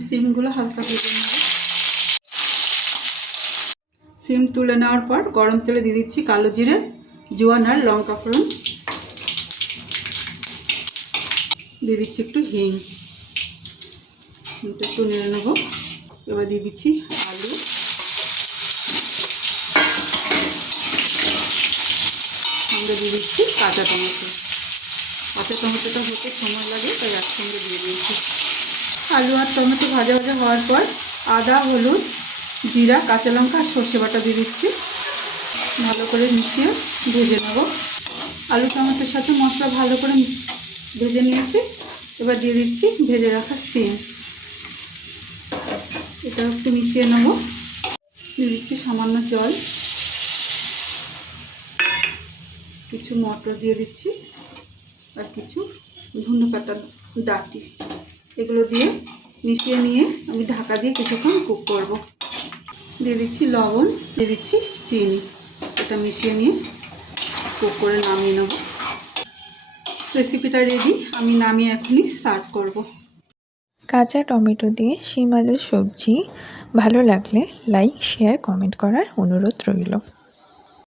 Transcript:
আমি সিমগুলো হালকা ভেজে নেব। সিম তুলে নেওয়ার পর গরম তেলে দিয়ে দিচ্ছি কালো জিরে, জোয়ান আর লঙ্কা ফোড়ন, দিয়ে দিচ্ছি একটু হিং, একটু নেড়ে নেব। এবার দিয়ে দিচ্ছি আলু, সঙ্গে দিয়ে দিচ্ছি কাঁচা টমেটো। কাঁচা টমেটোটা হতে সময় লাগে, তাই একসঙ্গে দিয়ে দিয়েছি। আলু আর টমেটো ভাজা ভাজা হওয়ার পর আদা, হলুদ, জিরা, কাঁচা লঙ্কা আর সর্ষে বাটা দিয়ে দিচ্ছি। ভালো করে মিশিয়ে ভেজে নেব। আলু টমেটোর সাথে মশলা ভালো করে ভেজে নিয়েছি। এবার দিয়ে দিচ্ছি ভেজে রাখা সিম, এটা একটু মিশিয়ে নেব। দিয়ে দিচ্ছি সামান্য জল, কিছু মটর দিয়ে দিচ্ছি আর কিছু ধনে পাতা ডাঁটি, এগুলো দিয়ে মিশিয়ে নিয়ে আমি ঢাকা দিয়ে কিছুক্ষণ কুক করব। দিয়ে দিচ্ছি লবণ, দিয়ে দিচ্ছি চিনি, এটা মিশিয়ে নিয়ে কুক করে নামিয়ে নেব। রেসিপিটা রেডি, আমি নামিয়ে এখনই সার্ভ করব। কাঁচা টমেটো দিয়ে শিম আলুর সবজি ভালো লাগলে লাইক, শেয়ার, কমেন্ট করার অনুরোধ রইল।